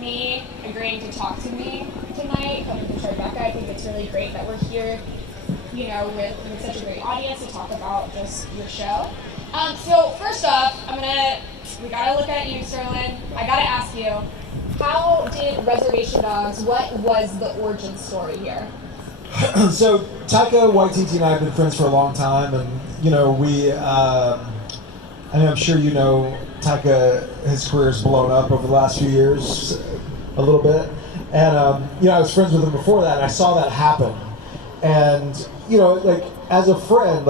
me agreeing to talk to me tonight, coming to Tribeca. I think it's really great that we're here, with such a great audience to talk about just your show. So first off, we gotta look at you, Sterlin. I gotta ask you, how did Reservation Dogs, what was the origin story here? So Taika Waititi and I have been friends for a long time, and I'm sure Taika, his career's blown up over the last few years a little bit, and I was friends with him before that, and I saw that happen, and as a friend,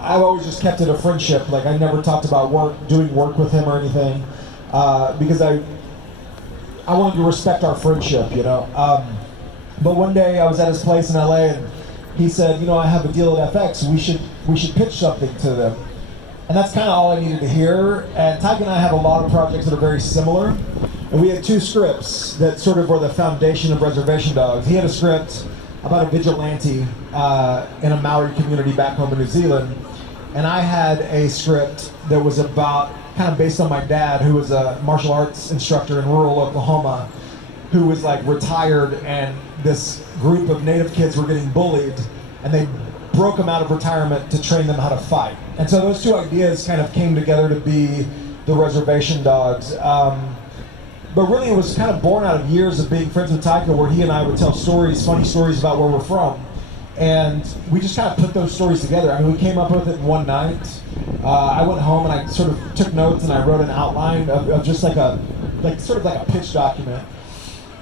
I've always just kept it a friendship. I never talked about doing work with him or anything, because I wanted to respect our friendship, But one day I was at his place in LA, and he said, I have a deal at FX. We should pitch something to them. And that's kind of all I needed to hear. And Taika and I have a lot of projects that are very similar. And we had two scripts that sort of were the foundation of Reservation Dogs. He had a script about a vigilante in a Maori community back home in New Zealand. And I had a script that was about, kind of based on my dad, who was a martial arts instructor in rural Oklahoma, who was retired, and this group of Native kids were getting bullied, and they broke them out of retirement to train them how to fight. And so those two ideas kind of came together to be the Reservation Dogs. But really it was kind of born out of years of being friends with Taika, where he and I would tell stories, funny stories about where we're from. And we just kind of put those stories together. We came up with it one night. I went home and I sort of took notes, and I wrote an outline of just like a pitch document.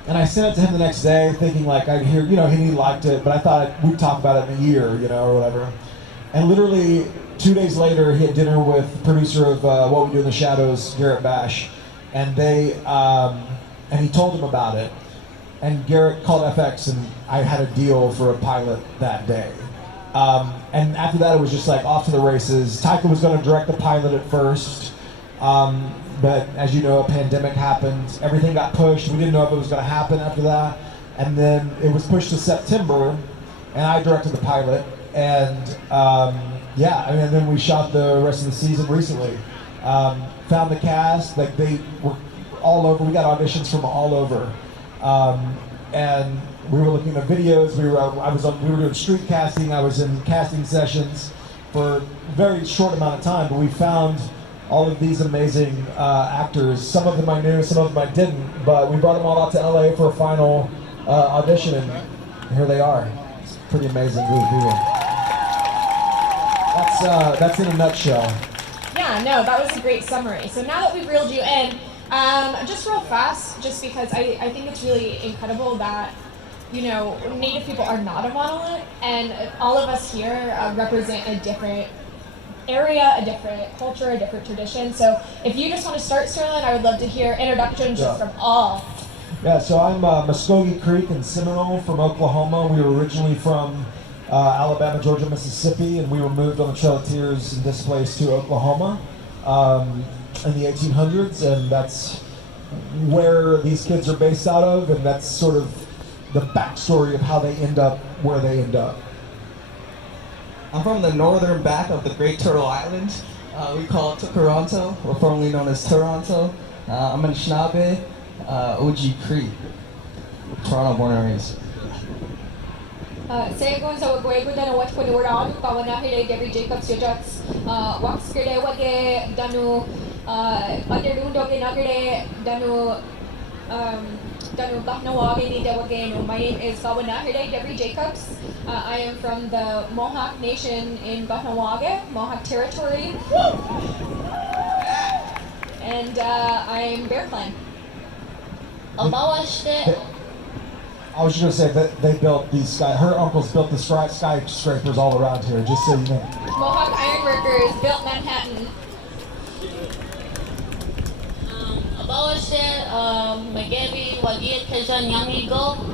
And I sent it to him the next day, thinking I'd hear, he liked it, but I thought we'd talk about it in a year, or whatever. And literally 2 days later, he had dinner with the producer of What We Do in the Shadows, Garrett Bash, and he told him about it. And Garrett called FX, and I had a deal for a pilot that day. And after that, it was just off to the races. Taika was going to direct the pilot at first. But as you know, a pandemic happened. Everything got pushed. We didn't know if it was going to happen after that. And then it was pushed to September, and I directed the pilot. And and then we shot the rest of the season recently. Found the cast. They were all over. We got auditions from all over. And we were looking at videos. We were doing street casting. I was in casting sessions for a very short amount of time, but we found all of these amazing actors. Some of them I knew, some of them I didn't, but we brought them all out to LA for a final audition, and here they are. It's a pretty amazing group of people. That's in a nutshell. Yeah, no, that was a great summary. So now that we've reeled you in, just real fast, just because I think it's really incredible that, Native people are not a monolith, and all of us here represent a different area, a different culture, a different tradition. So if you just want to start, Sterlin, I would love to hear introductions from all. Yeah, so I'm Muskogee Creek and Seminole from Oklahoma. We were originally from Alabama, Georgia, Mississippi, and we were moved on the Trail of Tears and displaced to Oklahoma in the 1800s, and that's where these kids are based out of, and that's sort of the backstory of how they end up where they end up. I'm from the northern back of the Great Turtle Island. We call it Toronto. We're formerly known as Toronto. I'm in Anishinaabe, OG Cree. Toronto born and raised. Segun sa wagwego dano wat ko niwara pawana hire Devery Jacobs Jojots wax kede wage danu underundo ke nagre danu danu bahnawage ni dewage no. My name is Paulina Devery Jacobs. I am from the Mohawk Nation in Bahnawage, Mohawk Territory. And I'm Bear Clan. I was just going to say that they built these her uncles built the skyscrapers all around here, just so you know. Mohawk Ironworkers built Manhattan.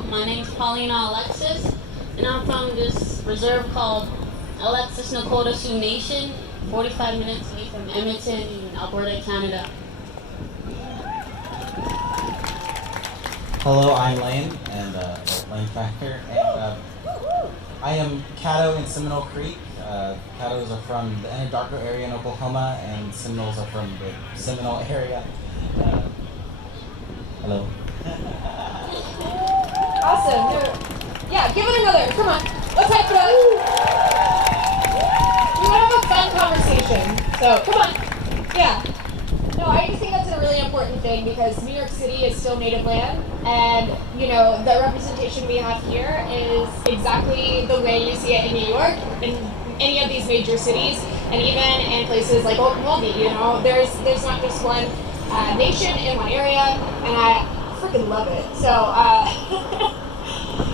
My name's Paulina Alexis, and I'm from this reserve called Alexis Nakota Sioux Nation, 45 minutes away from Edmonton, Alberta, Canada. Hello, I'm Lane, and Lane Factor, and I am Caddo in Seminole Creek. Caddos are from the Anadarko area in Oklahoma, and Seminoles are from the Seminole area. Hello. Awesome. Yeah, give it another. Come on. Let's hype it up. We want to have a fun conversation. So, come on. Yeah. No, I just think that's a really important thing because New York City is still native land, and the representation we have here is exactly the way you see it in New York, in any of these major cities, and even in places like Milwaukee. There's not just one nation in one area, and I freaking love it. So,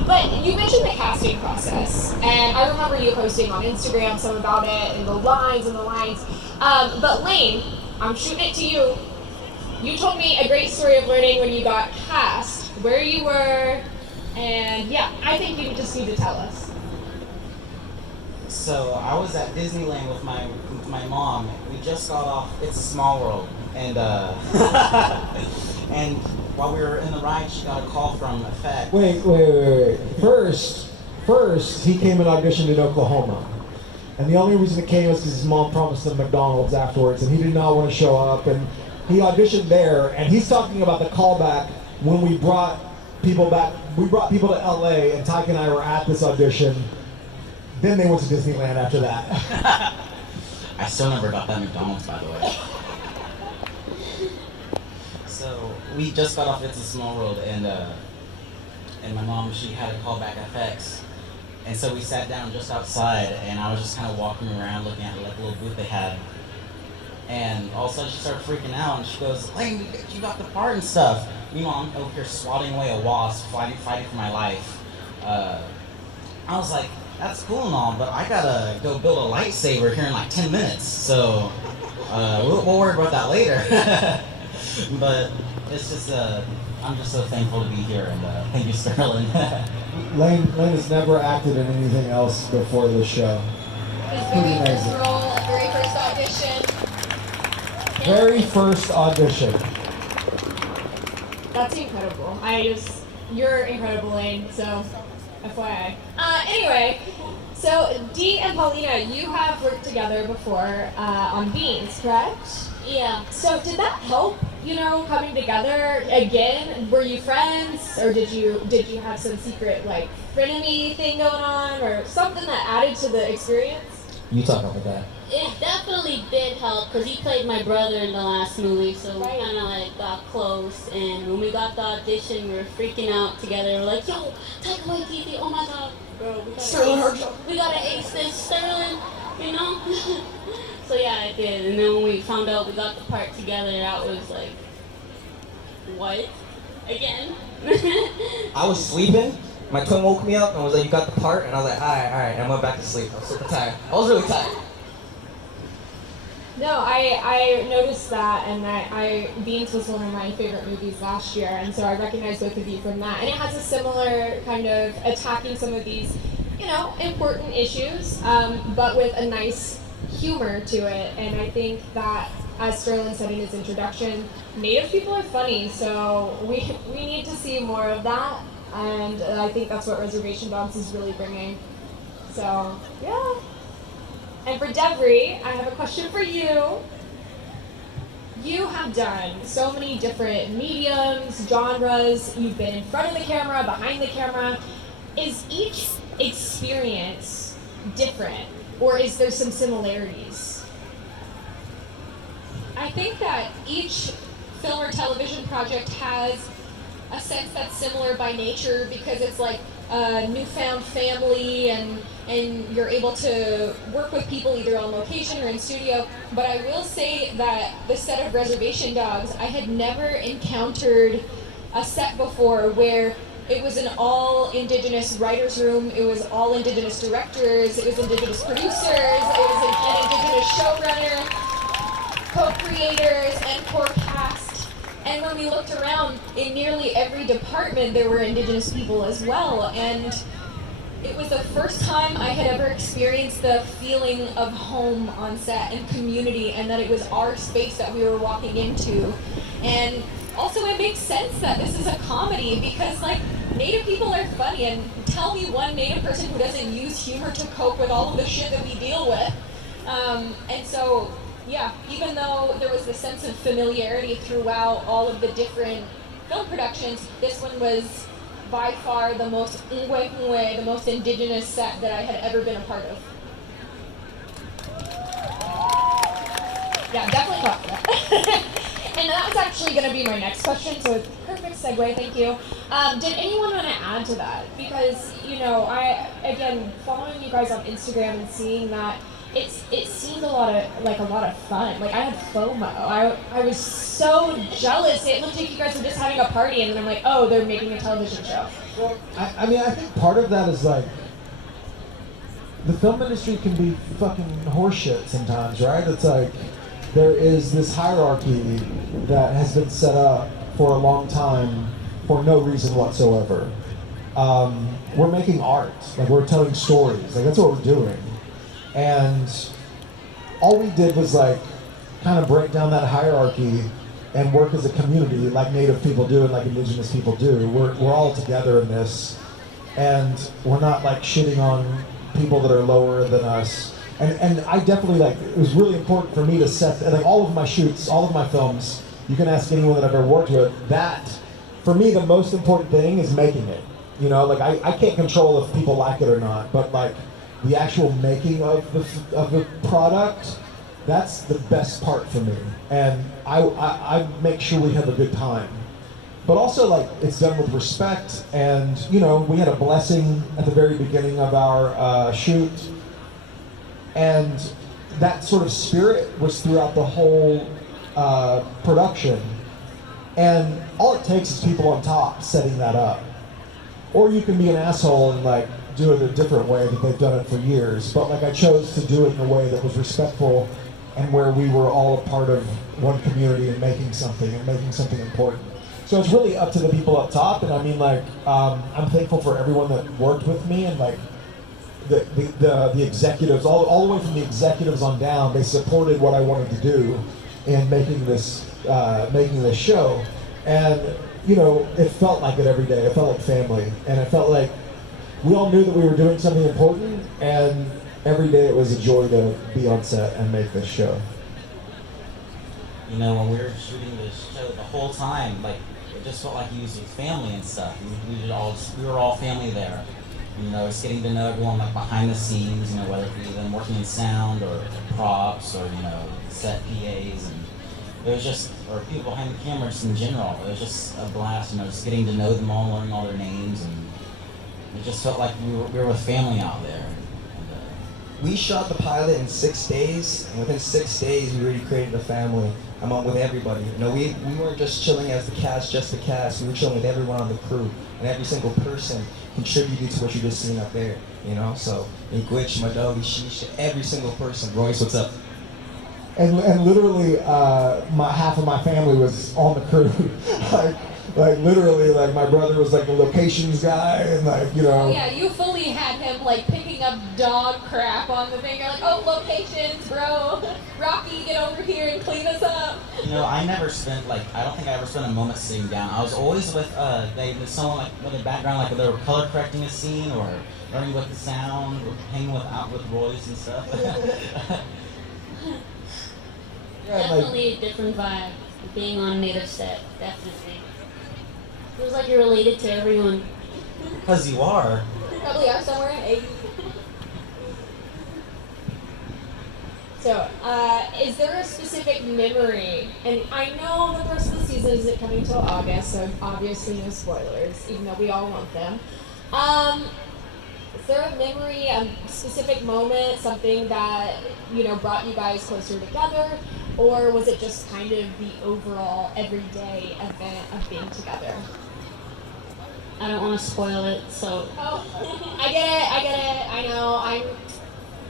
but you mentioned the casting process, and I remember you posting on Instagram some about it and the lines. But Lane, I'm shooting it to you. You told me a great story of learning when you got cast, where you were, and yeah, I think you just need to tell us. So I was at Disneyland with my mom. We just got off It's a Small World, and and while we were in the ride, she got a call from FX. Wait. First, he came and auditioned in Oklahoma. And the only reason it came was because his mom promised him McDonald's afterwards, and he did not want to show up. And he auditioned there, and he's talking about the callback when we brought people back. We brought people to LA, and Tyke and I were at this audition. Then they went to Disneyland after that. I still never got that McDonald's, by the way. So we just got off It's a Small World, and my mom, she had a call back FX. And so we sat down just outside, and I was just kind of walking around looking at like a little booth they had. And all of a sudden she started freaking out, and she goes, "Lane, you got the part and stuff." Meanwhile, I'm over here swatting away a wasp, fighting for my life. I was like, that's cool and all, but I gotta go build a lightsaber here in like 10 minutes. So we'll worry about that later. But it's just, I'm just so thankful to be here, and thank you, Sterlin. Lane has never acted in anything else before this show. His very first role, very first audition. Very first audition. That's incredible. You're incredible, Lane, so FYI. Anyway, so Dee and Paulina, you have worked together before on Beans, correct? Yeah. So did that help, coming together again? Were you friends, or did you have some secret like frenemy thing going on, or something that added to the experience? You talk about that. It definitely did help because he played my brother in the last movie, so we Right. kind of like got close. And when we got the audition, we were freaking out together. We're like, "Yo, Taika Waititi! Oh my God, bro, we gotta ace this, Sterlin," So yeah, I did. And then when we found out we got the part together, that was like, what? Again? I was sleeping. My twin woke me up and was like, "You got the part?" And I was like, all right. And I went back to sleep. I was super tired. I was really tired. No, I noticed that, and Beans was one of my favorite movies last year, and so I recognized both of you from that. And it has a similar kind of attacking some of these, important issues, but with a nice humor to it. And I think that, as Sterlin said in his introduction, Native people are funny, so we need to see more of that. And I think that's what Reservation Dogs is really bringing. So, yeah. And for Devery, I have a question for you. You have done so many different mediums, genres. You've been in front of the camera, behind the camera. Is each experience different, or is there some similarities? I think that each film or television project has a sense that's similar by nature because it's like a newfound family and you're able to work with people either on location or in studio. But I will say that the set of Reservation Dogs, I had never encountered a set before where it was an all indigenous writer's room, it was all indigenous directors, it was indigenous producers, it was an indigenous showrunner, co-creators, and core cast. And when we looked around, in nearly every department there were indigenous people as well. And it was the first time I had ever experienced the feeling of home on set and community, and that it was our space that we were walking into. And also it makes sense that this is a comedy because Native people are funny, and tell me one Native person who doesn't use humor to cope with all of the shit that we deal with. And so, yeah, even though there was this sense of familiarity throughout all of the different film productions, this one was by far the most ngwe, the most indigenous set that I had ever been a part of. Yeah, definitely clap for that. And that was actually going to be my next question, so it's a perfect segue, thank you. Did anyone want to add to that? Because, again, following you guys on Instagram and seeing that, it seemed a lot of fun. Like, I had FOMO. I was so jealous. It looked like you guys were just having a party, and then I'm like, oh, they're making a television show. Well, I think part of that is like, the film industry can be fucking horseshit sometimes, right? It's like, there is this hierarchy that has been set up for a long time for no reason whatsoever. We're making art, like we're telling stories, like that's what we're doing. And all we did was like kind of break down that hierarchy and work as a community like Native people do and like Indigenous people do. We're all together in this, and we're not like shitting on people that are lower than us. And I definitely it was really important for me to set, like all of my shoots, all of my films, you can ask anyone that I've ever worked with, that, for me, the most important thing is making it. I can't control if people like it or not, but like the actual making of the product, that's the best part for me. And I make sure we have a good time. But also it's done with respect, and we had a blessing at the very beginning of our shoot. And that sort of spirit was throughout the whole production. And all it takes is people on top setting that up. Or you can be an asshole and do it a different way that they've done it for years. But I chose to do it in a way that was respectful and where we were all a part of one community and making something important. So it's really up to the people up top. And I mean, I'm thankful for everyone that worked with me, and the executives, all the way from the executives on down, they supported what I wanted to do in making this show. And it felt like it every day. It felt like family, and it felt like we all knew that we were doing something important, and every day it was a joy to be on set and make this show. When we were shooting this show, the whole time, it just felt like you was with family and stuff. We were all family there. It's getting to know everyone behind the scenes, whether it be them working in sound or props or, set PAs, and it was just, or people behind the camera just in general. It was just a blast, just getting to know them all, learning all their names, and it just felt like we were with family out there. We shot the pilot in 6 days, and within 6 days we already created a family with everybody. We weren't just chilling as just the cast. We were chilling with everyone on the crew, and every single person contributed to what you just seen up there. So Inquich, Madoli, Sheesh, every single person. Royce, what's up? And literally, half of my family was on the crew. Literally, my brother was the locations guy, and Oh yeah, you fully had him picking up dog crap on the thing. You're like, oh, locations, bro. Rocky, get over here and clean us up. I never spent I don't think I ever spent a moment sitting down. I was always with someone with a background, they were color correcting a scene or learning with the sound, or hanging with Royce and stuff. Definitely a different vibe being on a Native set, definitely. Feels like you're related to everyone. Because you are. Probably are somewhere in 80. So, is there a specific memory? And I know that the rest of the season isn't coming until August, so obviously no spoilers, even though we all want them. Is there a memory, a specific moment, something that, brought you guys closer together? Or was it just kind of the overall everyday event of being together? I don't want to spoil it, so... Oh, I get it, I know, I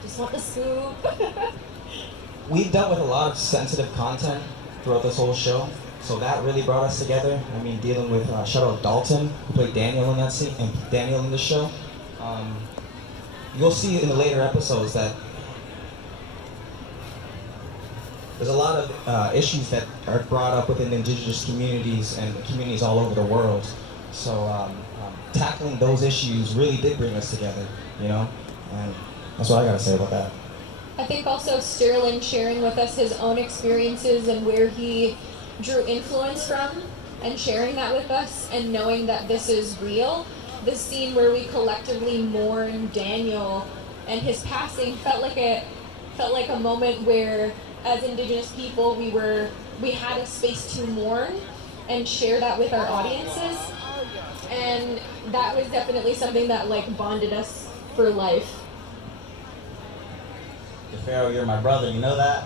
just want the scoop. We've dealt with a lot of sensitive content throughout this whole show, so that really brought us together. Dealing with shout out Dalton, who played Daniel in that scene, and Daniel in the show. You'll see in the later episodes that there's a lot of issues that are brought up within indigenous communities and communities all over the world. So tackling those issues really did bring us together, and that's what I gotta say about that. I think also Sterlin sharing with us his own experiences and where he drew influence from and sharing that with us and knowing that this is real. This scene where we collectively mourn Daniel and his passing felt like a moment where, as Indigenous people, we had a space to mourn and share that with our audiences, and that was definitely something that like bonded us for life. DeFaro, you're my brother. You know that?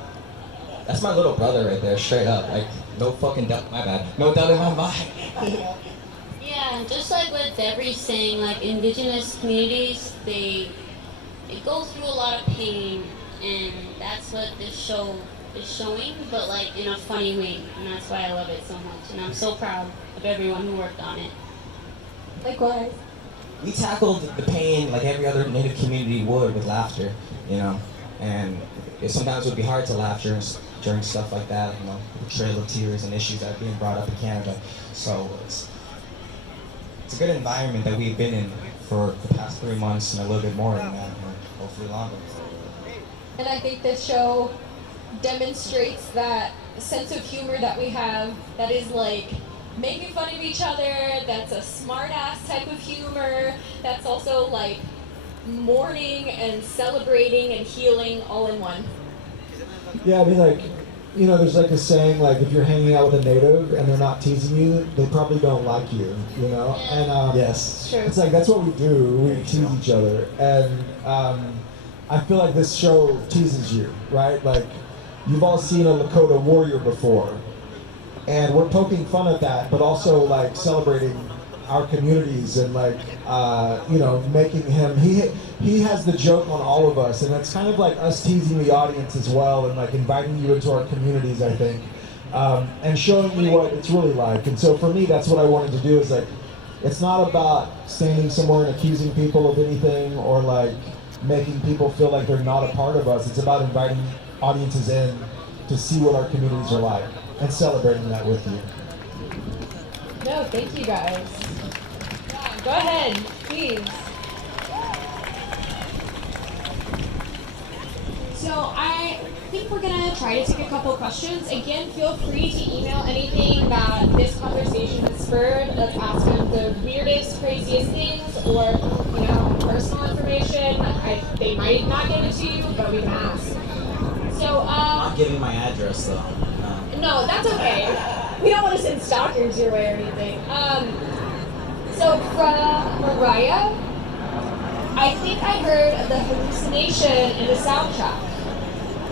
That's my little brother right there, straight up. Like, no fucking doubt, my bad. No doubt in my mind. Yeah, just like what Devery's saying, like Indigenous communities, they go through a lot of pain, and that's what this show is showing, but like in a funny way, and that's why I love it so much, and I'm so proud of everyone who worked on it. Likewise. We tackled the pain like every other Native community would with laughter, you know, and sometimes it would be hard to laugh during stuff like that, you know, the Trail of Tears and issues that are being brought up in Canada. So it's a good environment that we've been in for the past 3 months and a little bit more than that, and hopefully longer. And I think this show demonstrates that sense of humor that we have that is like making fun of each other, that's a smart ass type of humor, that's also like mourning and celebrating and healing all in one. Yeah, I mean, like, you know, there's like a saying, like, if you're hanging out with a native and they're not teasing you, they probably don't like you, you know? And Yes. True. it's like, that's what we do. We tease each other. And I feel like this show teases you, right? Like, you've all seen a Lakota warrior before. And we're poking fun at that, but also, like, celebrating our communities and, like, you know, making him, he has the joke on all of us, and it's kind of like us teasing the audience as well, and like inviting you into our communities, I think, and showing you what it's really like. And so for me, that's what I wanted to do, is like, it's not about standing somewhere and accusing people of anything or like making people feel like they're not a part of us. It's about inviting audiences in to see what our communities are like and celebrating that with you. No, thank you guys. Yeah, go ahead, please. So I think we're gonna try to take a couple questions. Again, feel free to email anything that this conversation has spurred. Let's ask them the weirdest, craziest things, or you know, personal information. They might not give it to you, but we can ask. So I'm not giving my address though. no, that's okay. We don't want to send stalkers your way or anything. So from Mariah, I think I heard the hallucination in the soundtrack.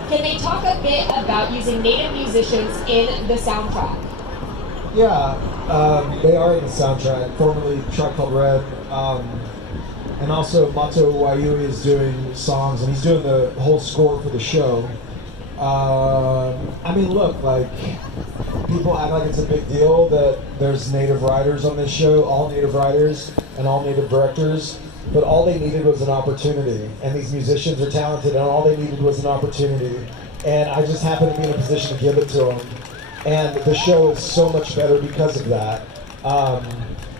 Can they talk a bit about using Native musicians in the soundtrack? Yeah, they are in the soundtrack, formerly Tribe Called Red. And also Mato Waiui is doing songs, and he's doing the whole score for the show. I mean, look, like, people act like it's a big deal that there's Native writers on this show, all Native writers and all Native directors, but all they needed was an opportunity, and these musicians are talented, and all they needed was an opportunity, and I just happened to be in a position to give it to them, and the show is so much better because of that.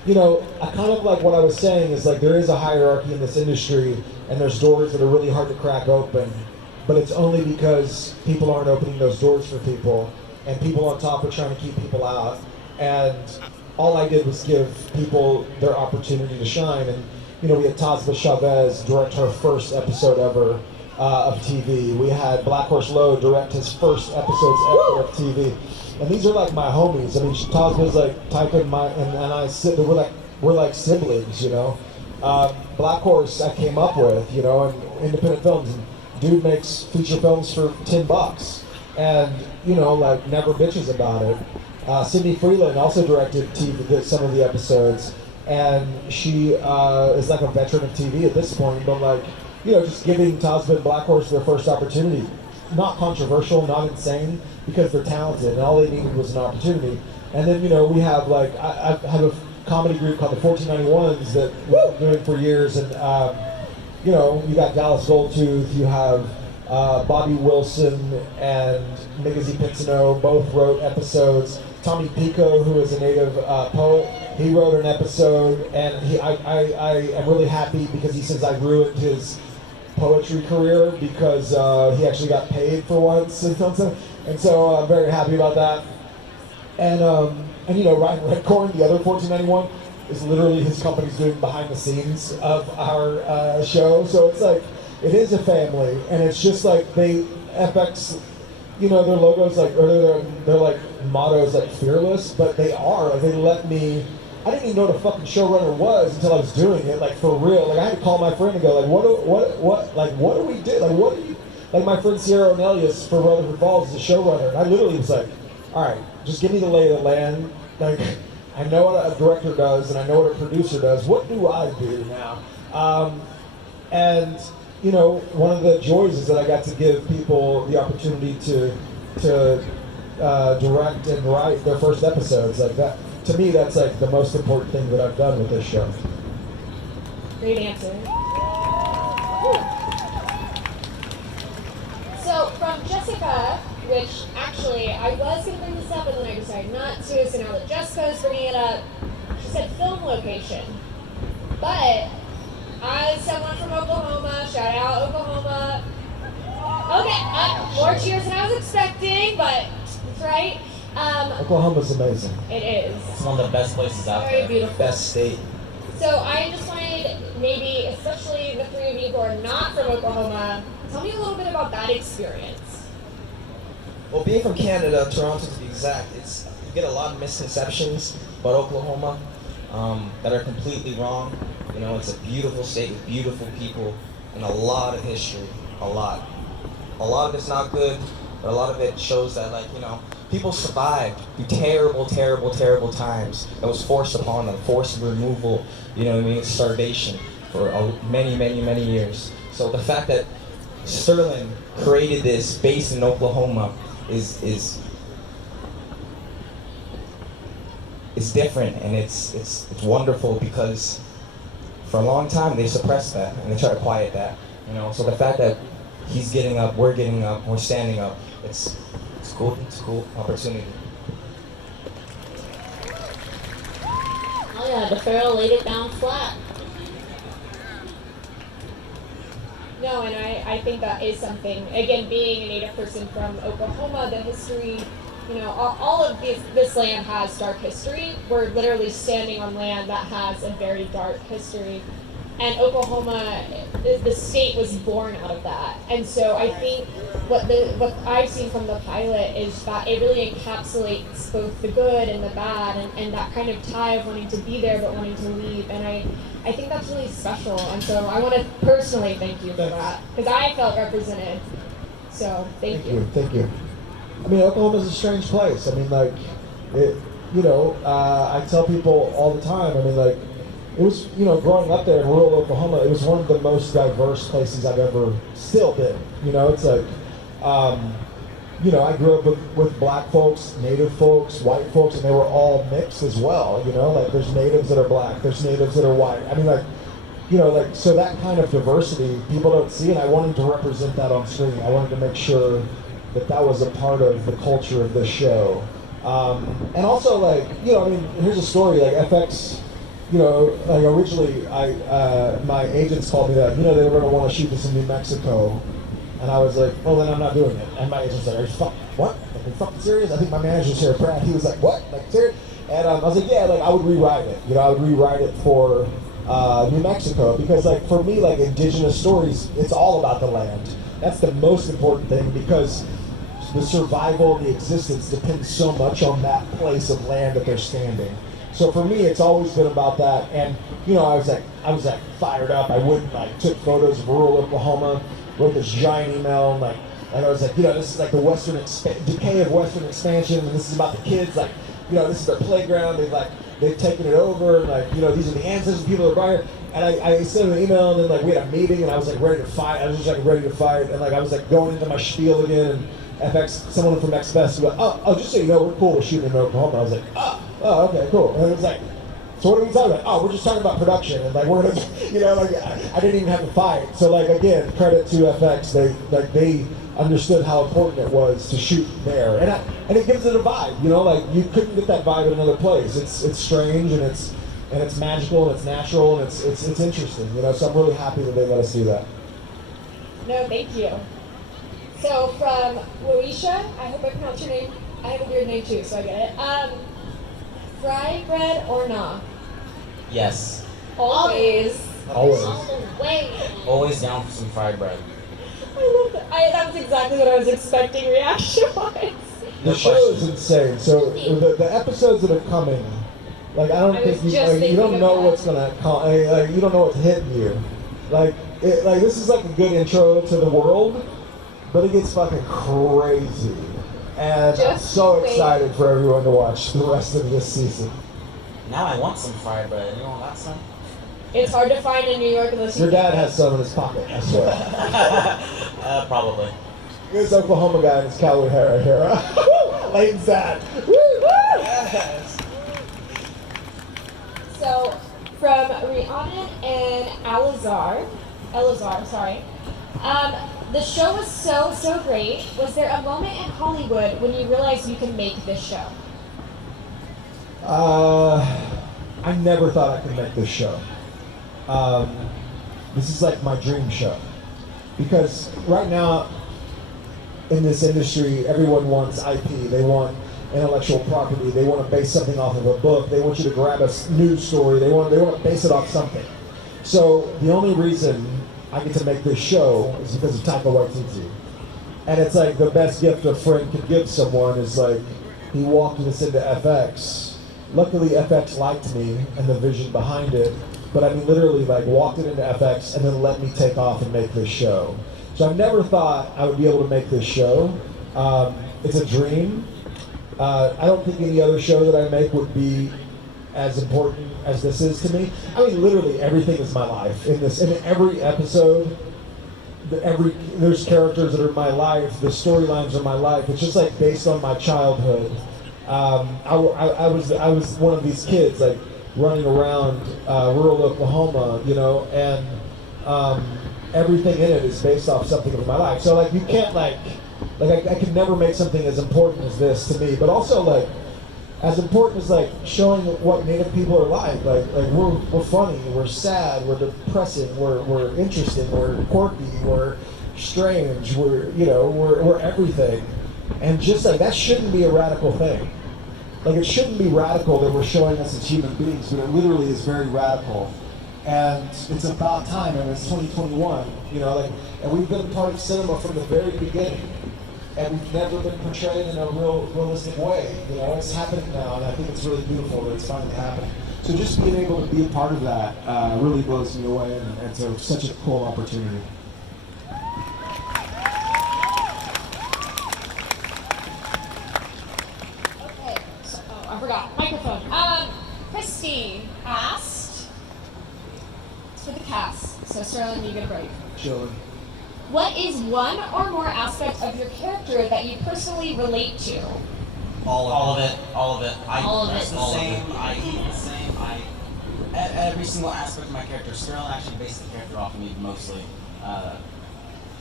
You know, I kind of like what I was saying is like there is a hierarchy in this industry, and there's doors that are really hard to crack open, but it's only because people aren't opening those doors for people, and people on top are trying to keep people out. And all I did was give people their opportunity to shine. And you know, we had Tazba Chavez direct her first episode ever of TV. We had Black Horse Lowe direct his first episodes ever of TV. And these are like my homies. I mean, Tazba's like typing my, and I sit, we're like siblings, you know. Black Horse I came up with, you know, and independent films. And dude makes feature films for $10, and you know, like never bitches about it. Cindy Freeland also directed some of the episodes, and she is like a veteran of TV at this point. But like, you know, just giving Tazba and Black Horse their first opportunity, not controversial, not insane, because they're talented, and all they needed was an opportunity. And then you know, we have like I have a comedy group called the 1491s that we've been doing for years, and you know, you got Dallas Goldtooth, you have Bobby Wilson and Migazi Pizzano, both wrote episodes. Tommy Pico, who is a Native poet, he wrote an episode, and I am really happy because he says I ruined his poetry career because he actually got paid for once and so I'm very happy about that. And And you know, Ryan Redcorn, the other 1491, is literally his company's doing behind the scenes of our show. So it's like, it is a family, and it's just like FX, you know, their logos like, or their like mottos like fearless, but they are, like, they let me, I didn't even know what a fucking showrunner was until I was doing it, like for real. Like I had to call my friend and go like, what do we do? Like what do you, like my friend Sierra O'Neill for Rutherford Falls is a showrunner, and I literally was like, all right, just give me the lay of the land. Like, I know what a director does, and I know what a producer does. What do I do now? And you know, one of the joys is that I got to give people the opportunity to direct and write their first episodes. Like that, to me, that's like the most important thing that I've done with this show. Great answer. So from Jessica, which actually I was going to bring this up and then I decided not to, so now that Jessica's bringing it up, she said film location. But as someone from Oklahoma, shout out Oklahoma. Okay, more cheers than I was expecting, but that's right. Oklahoma's amazing. It is. It's one of the best places out Very there. beautiful. Best state. So I just wanted, maybe, especially the three of you who are not from Oklahoma, tell me a little bit about that experience. Well, being from Canada, Toronto to be exact, you get a lot of misconceptions about Oklahoma that are completely wrong. You know, it's a beautiful state with beautiful people and a lot of history, a lot. A lot of it's not good, but a lot of it shows that, like, you know, people survived through terrible, terrible, terrible times that was forced upon them, forced removal, you know what I mean, starvation for many, many, many years. So the fact that Sterlin created this base in Oklahoma is different, and it's wonderful, because for a long time they suppressed that and they try to quiet that, you know. So the fact that he's getting up, we're getting up, we're standing up, it's cool. It's a cool opportunity. Oh yeah, the Pharaoh laid it down flat. No, and I think that is something, again, being a Native person from Oklahoma, the history, you know, all of this land has dark history. We're literally standing on land that has a very dark history. And Oklahoma, the state was born out of that. And so I think what I've seen from the pilot is that it really encapsulates both the good and the bad, and that kind of tie of wanting to be there but wanting to leave. And I think that's really special. And so I want to personally thank you for that, because I felt represented. So thank you. Thank you. I mean, Oklahoma's a strange place. I mean, like, it, you know, I tell people all the time, I mean, like, it was, you know, growing up there in rural Oklahoma, it was one of the most diverse places I've ever still been. You know, it's like, you know, I grew up with black folks, Native folks, white folks, and they were all mixed as well. You know, like there's natives that are black, there's natives that are white. I mean, like, you know, like, so that kind of diversity people don't see, and I wanted to represent that on screen. I wanted to make sure that that was a part of the culture of the show. And also, like, you know, I mean, here's a story, like FX, you know, like originally, my agents called me that, you know, they were going to want to shoot this in New Mexico. And I was like, well, then I'm not doing it. And my agent's like, are you what? Like, are you fucking serious? I think my manager's here, Brad. He was like, what? Like, serious? And I was like, yeah, like, I would rewrite it. You know, I would rewrite it for New Mexico. Because, like, for me, like, indigenous stories, it's all about the land. That's the most important thing, because the survival, the existence depends so much on that place of land that they're standing. So for me, it's always been about that. And, you know, I was like fired up. I took photos of rural Oklahoma, wrote this giant email, and I was like, you know, this is like the Western decay of Western expansion, and this is about the kids, like, you know, this is their playground. They've taken it over, and, like, you know, these are the ancestors, people that are buying it. And I sent an email, and then, like, we had a meeting, and I was like ready to fight. I was just like ready to fight, and like I was like going into my spiel again. And FX, someone from XFest, was like, oh, just so you know, we're cool with shooting in Oklahoma. And I was like, oh, okay, cool. And it was like, so what are we talking about? Oh, we're just talking about production, and like we're gonna, you know, like I didn't even have to fight. So like again, credit to FX. They understood how important it was to shoot there, and it gives it a vibe. You know, like you couldn't get that vibe in another place. It's strange, and it's magical, and it's natural, and it's interesting. You know, so I'm really happy that they let us do that. No, thank you. So from Luisha, I hope I pronounced your name. I have a weird name too, so I get it. Fry bread or nah? Yes. Always. Always. All the way. Always down for some fried bread. I love that. That was exactly what I was expecting reaction-wise. The show is insane. So the episodes that are coming, like I don't I think was you, just like, you thinking don't of know that. what's gonna come. Like you don't know what's hitting you. Like this is like a good intro to the world, but it gets fucking crazy. And I'm Just so wait. excited for everyone to watch the rest of this season. Now I want some fried bread. You want that some? It's hard to find in New York unless you Your dad has some in his pocket, I swear. Probably. This Oklahoma guy in his calorie hair right here. Layton's dad. Woo! Yes. So, from Rhiannon and Elazar, sorry. The show was so great. Was there a moment in Hollywood when you realized you can make this show? I never thought I could make this show. This is like my dream show. Because right now, in this industry, everyone wants IP. They want intellectual property. They want to base something off of a book. They want you to grab a news story. They want to base it off something. So the only reason I get to make this show is because of Taika Waititi. And it's like the best gift a friend could give someone is like, he walked us into FX. Luckily FX liked me and the vision behind it. But I mean literally like walked it into FX and then let me take off and make this show. So I never thought I would be able to make this show. It's a dream. I don't think any other show that I make would be as important as this is to me. I mean, literally everything is my life in this. In every episode, there's characters that are my life. The storylines are my life. It's just like based on my childhood. I was one of these kids like running around rural Oklahoma, you know, and everything in it is based off something of my life. So like you can't I could never make something as important as this to me, but also like as important as like showing what Native people are like we're funny, we're sad, we're depressing, we're interesting, we're quirky, we're strange, we're everything, and just like that shouldn't be a radical thing. Like it shouldn't be radical that we're showing us as human beings, but it literally is very radical. And it's about time, and it's 2021, you know, like, and we've been a part of cinema from the very beginning, and we've never been portrayed in a realistic way, you know, it's happening now, and I think it's really beautiful that it's finally happening. So just being able to be a part of that really blows me away, and so it's such a cool opportunity. Okay, so, I forgot, microphone. Christine asked, it's for the cast, so Sterlin, you get a break. Chilling. What is one or more aspect of your character that you personally relate to? All of it. All of Dress it. the same. I eat the same. Every single aspect of my character. Sterling actually based the character off of me mostly.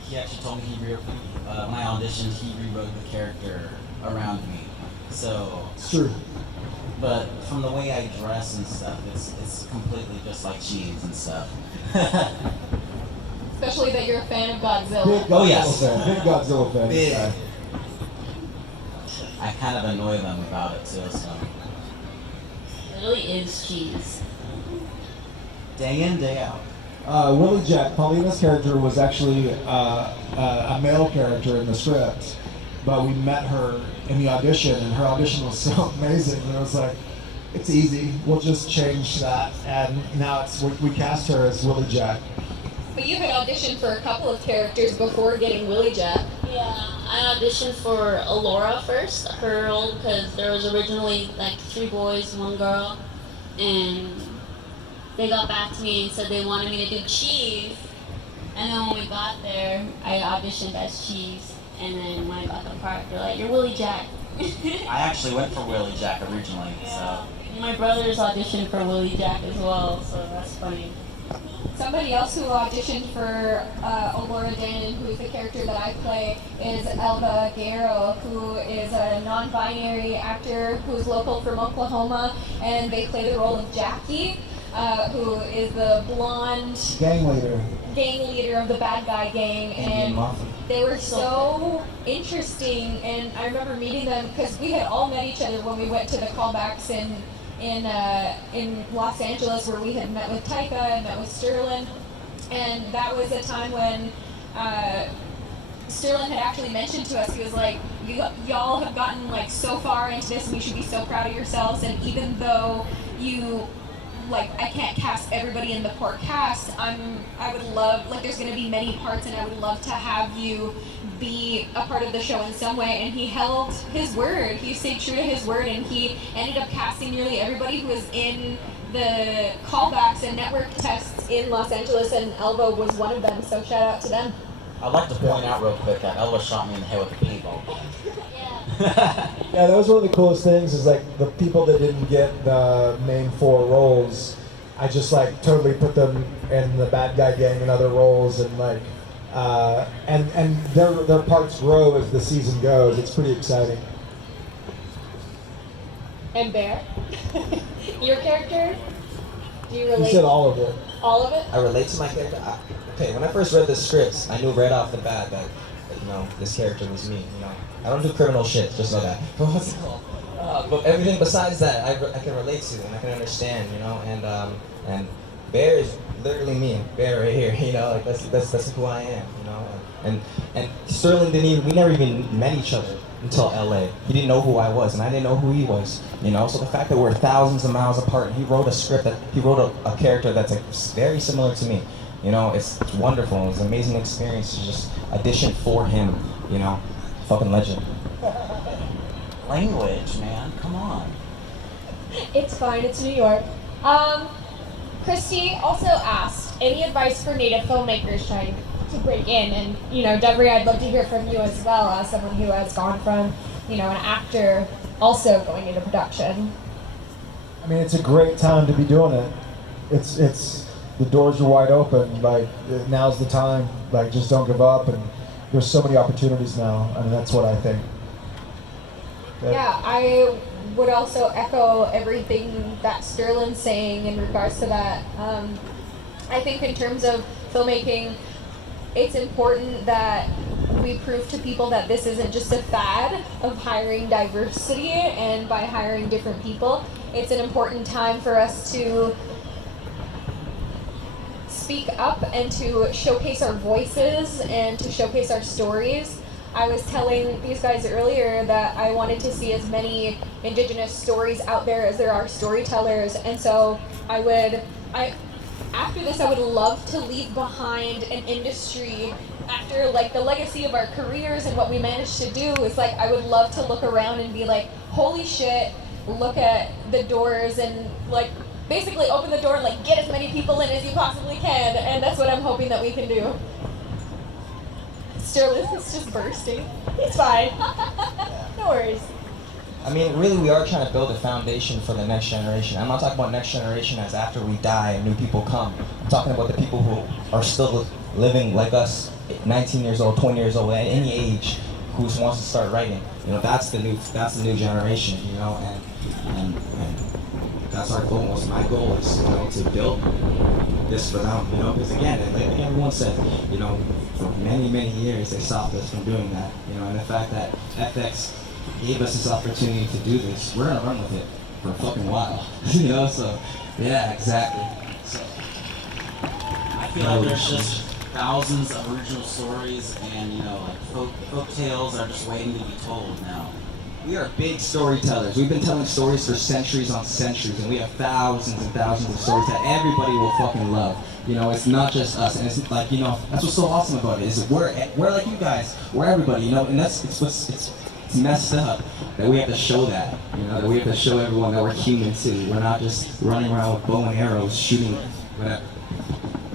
He actually told me when I auditioned, he rewrote the character around me. So. It's true. But from the way I dress and stuff, it's completely just like cheese and stuff. Especially that you're a fan of Godzilla. Big Godzilla Oh, yes. fan. Big Godzilla fan. Big. Yeah. I kind of annoy them about it too, so. It really is cheese. Day in, day out. Willie Jack, Paulina's character, was actually a male character in the script, but we met her in the audition, and her audition was so amazing. And it was like, it's easy. We'll just change that, and now we cast her as Willie Jack. But you had auditioned for a couple of characters before getting Willie Jack. Yeah, I auditioned for Elora first, her role, because there was originally like 3 boys, 1 girl, and they got back to me and said they wanted me to do cheese. And then when we got there, I auditioned as cheese, and then when I got the part, they're like, "You're Willie Jack." I actually went for Willie Jack originally, so. And my brothers auditioned for Willie Jack as well, so that's funny. Somebody else who auditioned for Elora Danon, who's the character that I play, is Elba Guerrero, who is a non-binary actor who's local from Oklahoma, and they play the role of Jackie, who is the blonde Gang leader. gang leader of the bad guy gang, and they were so interesting. And I remember meeting them because we had all met each other when we went to the callbacks in Los Angeles where we had met with Taika and met with Sterlin, and that was a time when Sterlin had actually mentioned to us, he was like, y'all have gotten like so far into this and you should be so proud of yourselves, and even though you, like, I can't cast everybody in the core cast, I would love, like, there's gonna be many parts and I would love to have you be a part of the show in some way. And he held his word, he stayed true to his word, and he ended up casting nearly everybody who was in the callbacks and network tests in Los Angeles, and Elva was one of them, so shout out to them. I'd like to point out real quick that Elva shot me in the head with a paintball gun. Yeah, that was one of the coolest things, is like the people that didn't get the main 4 roles, I just like totally put them in the bad guy gang in other roles, and like and their parts grow as the season goes. It's pretty exciting. And Bear, your character, do you relate? You said all of it. All of it? I relate to my character. Okay, when I first read the scripts, I knew right off the bat that, you know, this character was me. You know, I don't do criminal shit, just know that. But what's it called? But everything besides that, I can relate to and I can understand. You know, and Bear is literally me. Bear right here. You know, like that's who I am. You know, and Sterling we never even met each other until LA. He didn't know who I was, and I didn't know who he was. You know, so the fact that we're thousands of miles apart, and he wrote a character that's like very similar to me. You know, it's wonderful. It's an amazing experience to just audition for him. You know, fucking legend. Language, man, come on. It's fine, it's New York. Christy also asked, any advice for Native filmmakers trying to break in? And, you know, Devery, I'd love to hear from you as well, as someone who has gone from, you know, an actor also going into production. I mean, it's a great time to be doing it. It's the doors are wide open. Like, now's the time. Like, just don't give up. And there's so many opportunities now. I mean, that's what I think. Yeah, I would also echo everything that Sterlin's saying in regards to that. I think in terms of filmmaking, it's important that we prove to people that this isn't just a fad of hiring diversity and by hiring different people. It's an important time for us to speak up and to showcase our voices and to showcase our stories. I was telling these guys earlier that I wanted to see as many Indigenous stories out there as there are storytellers, and so after this I would love to leave behind an industry. After like the legacy of our careers and what we managed to do, is like I would love to look around and be like, holy shit, look at the doors, and like basically open the door and like get as many people in as you possibly can, and that's what I'm hoping that we can do. Sterlin is just bursting. It's fine. No worries. I mean, really, we are trying to build a foundation for the next generation. I'm not talking about next generation as after we die and new people come. I'm talking about the people who are still living like us, 19 years old, 20 years old, at any age, who wants to start writing. You know, that's the new generation. You know, and that's our goal. That's my goal is, you know, to build this for them. You know, because again, like everyone said, you know, for many years they stopped us from doing that. You know, and the fact that FX gave us this opportunity to do this, we're gonna run with it for a fucking while. You know, so yeah, exactly. So I feel like there's just thousands of original stories, and you know, like folk tales are just waiting to be told now. we are big storytellers. We've been telling stories for centuries on centuries, and we have thousands and thousands of stories that everybody will fucking love. You know, it's not just us, and it's like, you know, that's what's so awesome about it, is we're like you guys, we're everybody, you know, and it's messed up that we have to show that, you know, that we have to show everyone that we're human too. We're not just running around with bow and arrows shooting whatever.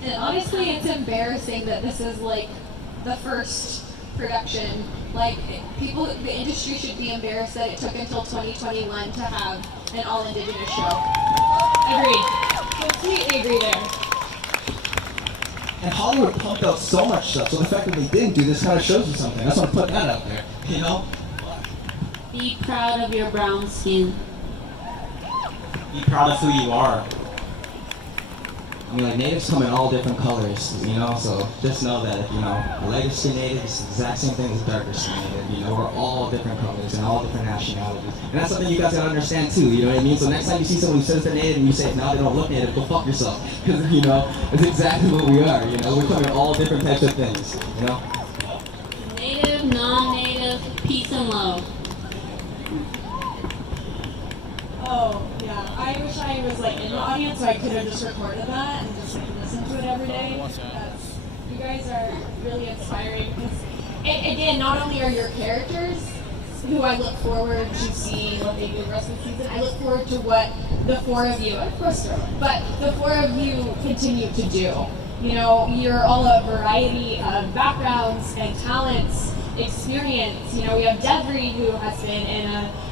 And honestly, it's embarrassing that this is like the first production. Like, people, the industry should be embarrassed that it took until 2021 to have an all-indigenous show. Agreed. Completely agree there. And Hollywood pumped out so much stuff, so the fact that they didn't do this kind of shows you something. That's why I'm putting that out there, you know? Be proud of your brown skin. Be proud of who you are. I mean, like, natives come in all different colors, you know, so just know that, you know, a lighter skin native is the exact same thing as darker skin native, you know, we're all different colors and all different nationalities. And that's something you guys gotta understand too, you know what I mean? So next time you see someone who says they're native and you say, no, they don't look native, go fuck yourself. Because, you know, it's exactly what we are, you know, we're coming in all different types of things, you know? Native, non-native, peace and love. Oh, yeah. I wish I was like in the audience so I could have just recorded that and just like listened to it every day. You guys are really inspiring because, again, not only are your characters who I look forward to seeing what they do the rest of the season, I look forward to what the four of you, of course Sterlin, but the four of you continue to do. You know, you're all a variety of backgrounds and talents, experience. You know, we have Devery, who has been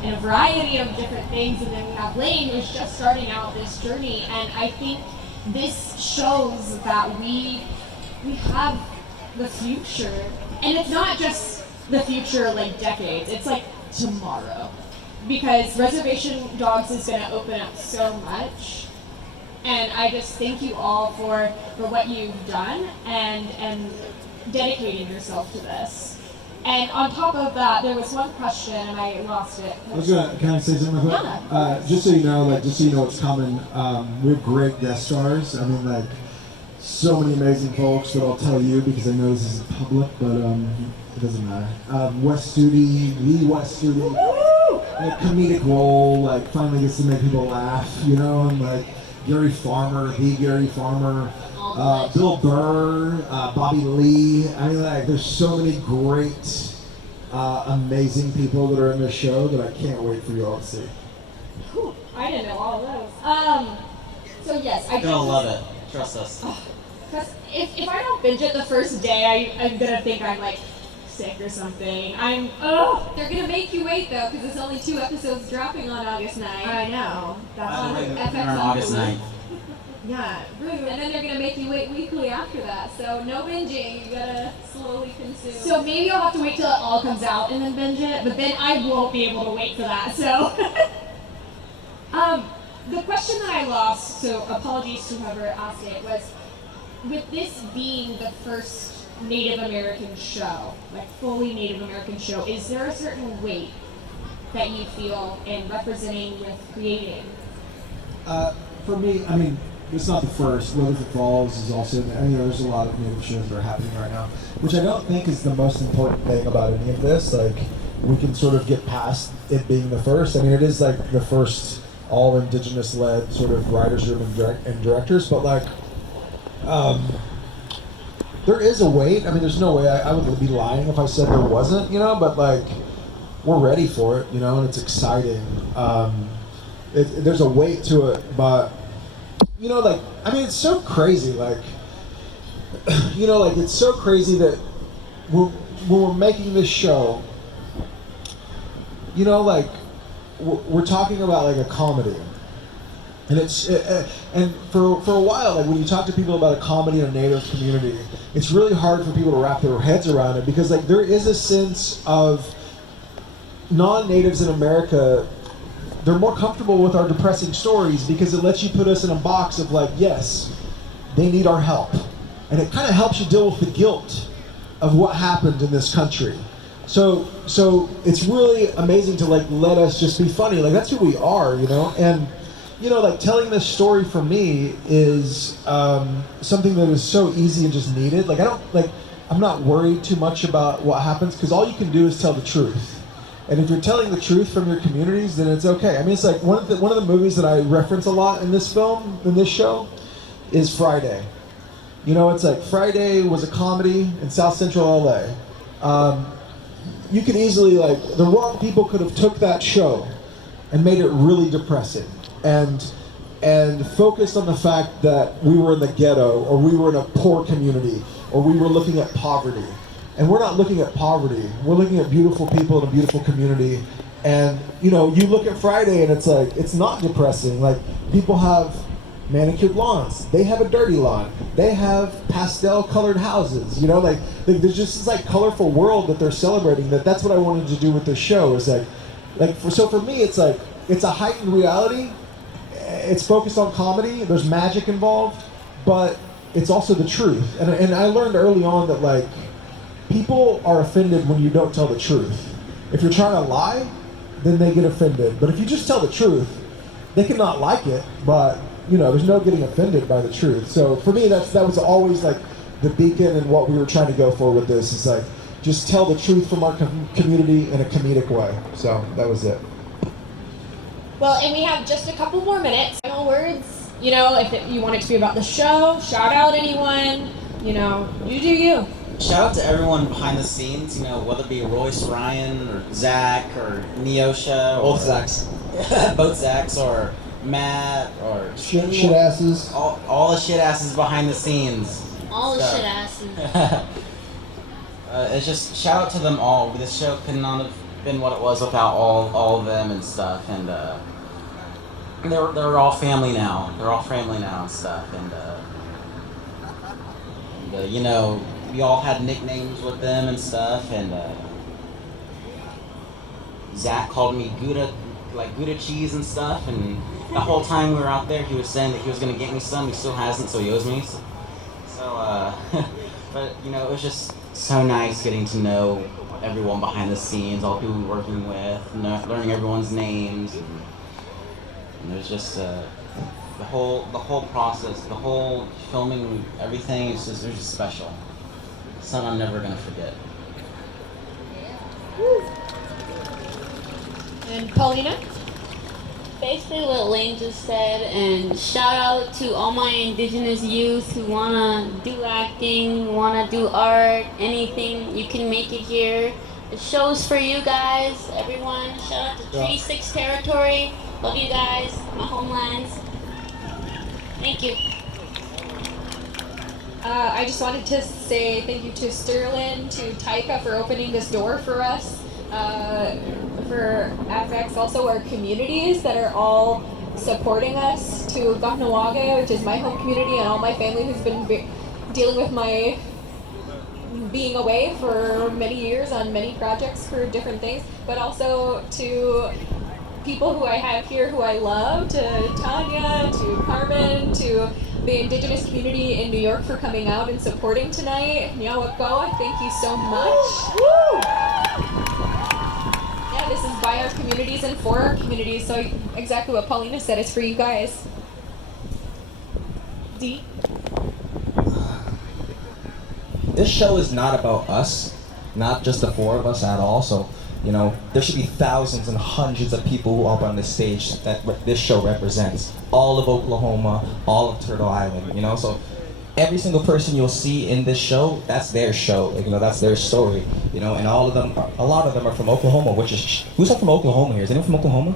in a variety of different things, and then we have Lane, who's just starting out this journey. And I think this shows that we have the future, and it's not just the future like decades. It's like tomorrow, because Reservation Dogs is going to open up so much. And I just thank you all for what you've done and dedicating yourself to this. And on top of that, there was one question and I lost it. Can I say something real quick? Yeah. Just so you know, what's coming, we have great guest stars. I mean, like, so many amazing folks that I'll tell you because I know this isn't public, but it doesn't matter. West Studi, Lee West Studi, in a comedic role, like, finally gets to make people laugh, you know, and like, Gary Farmer, the Gary Farmer, Bill Burr, Bobby Lee. I mean, like, there's so many great, amazing people that are in this show that I can't wait for you all to see. Whew, I didn't know all of those. So yes, You're gonna love it. Trust us. Because if I don't binge it the first day, I'm gonna think I'm like sick or something. They're gonna make you wait though, because it's only 2 episodes dropping on August 9th. I know. That's By the way, on we're FX on August 9th. Yeah, rude. And then they're gonna make you wait weekly after that. So no binging. You gotta slowly consume. So maybe I'll have to wait till it all comes out and then binge it, but then I won't be able to wait for that. So, the question that I lost, so apologies to whoever asked it, was with this being the first Native American show, like fully Native American show, is there a certain weight that you feel in representing with creating? For me, I mean, it's not the first. Weatherford Falls is also, there's a lot of Native shows that are happening right now, which I don't think is the most important thing about any of this. Like, we can sort of get past it being the first. I mean, it is like the first all indigenous-led sort of writers' room and directors, but like, there is a weight. I mean, there's no way I would be lying if I said there wasn't, you know, but like, we're ready for it, you know, and it's exciting. There's a weight to it, but, you know, like, I mean, it's so crazy, like, you know, like, it's so crazy that when we're making this show, you know, like, we're talking about, like, a comedy. And and for a while, like, when you talk to people about a comedy in a Native community, it's really hard for people to wrap their heads around it because, like, there is a sense of non-Natives in America, they're more comfortable with our depressing stories because it lets you put us in a box of, like, yes, they need our help. And it kind of helps you deal with the guilt of what happened in this country. So it's really amazing to, like, let us just be funny. Like, that's who we are, you know? And, you know, like, telling this story for me is something that is so easy and just needed. Like, I'm not worried too much about what happens because all you can do is tell the truth. And if you're telling the truth from your communities, then it's okay. I mean, it's like one of the movies that I reference a lot in this film, in this show, is Friday. You know, it's like Friday was a comedy in South Central LA. You could easily, like, the wrong people could have took that show and made it really depressing and focused on the fact that we were in the ghetto or we were in a poor community or we were looking at poverty. And we're not looking at poverty. We're looking at beautiful people in a beautiful community. And, you know, you look at Friday and it's like, it's not depressing. Like, people have manicured lawns. They have a dirty lawn. They have pastel colored houses. You know, like there's just this, like, colorful world that they're celebrating. That's what I wanted to do with this show is so for me, it's like, it's a heightened reality. It's focused on comedy. There's magic involved. but it's also the truth. And I learned early on that like people are offended when you don't tell the truth. If you're trying to lie, then they get offended. But if you just tell the truth, they can not like it, but you know, there's no getting offended by the truth. So for me, that was always like the beacon and what we were trying to go for with this. Is like just tell the truth from our community in a comedic way. So that was it. Well, and we have just a couple more minutes. Final words. You know, if you want it to be about the show, shout out anyone. You know, you do you. Shout out to everyone behind the scenes, you know, whether it be Royce, Ryan, or Zach, or Neosha, or Both Zachs. both Zachs, or Matt, or Shit asses. all the shit asses behind the scenes. All the So- shit asses. It's just shout out to them all. This show could not have been what it was without all of them and stuff. And they're all family now. They're all family now and stuff. And you know, we all had nicknames with them and stuff. And Zach called me Gouda, like Gouda cheese and stuff. And the whole time we were out there, he was saying that he was gonna get me some. He still hasn't, so he owes me. So but you know, it was just so nice getting to know everyone behind the scenes, all the people we're working with, learning everyone's names, and it was just the whole process, the whole filming, everything is just, it was just special. Something I'm never gonna forget. And Paulina? Basically what Lane just said, and shout out to all my indigenous youth who wanna do acting, wanna do art, anything, you can make it here. The show's for you guys, everyone. Shout out to Treaty 6 Territory. Love you guys, my homelands. Thank you. I just wanted to say thank you to Sterlin, to Taika for opening this door for us. For FX, also our communities that are all supporting us, to Gahnawaga, which is my home community, and all my family who's been dealing with my being away for many years on many projects for different things, but also to people who I have here who I love, to Tanya, to Carmen, to the indigenous community in New York for coming out and supporting tonight. Nyawakwa, thank you so much. Woo! Yeah, this is by our communities and for our communities, so exactly what Paulina said, it's for you guys. D? This show is not about us, not just the four of us at all. So, you know, there should be thousands and hundreds of people up on this stage that this show represents. All of Oklahoma, all of Turtle Island, you know? So every single person you'll see in this show, that's their show, like, you know, that's their story, you know? And all of them, a lot of them are from Oklahoma, which is, who's up from Oklahoma here? Is anyone from Oklahoma?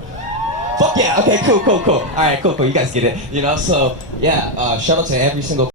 Fuck yeah, okay, cool. All right, cool, you guys get it, you know? So, yeah, shout out to every single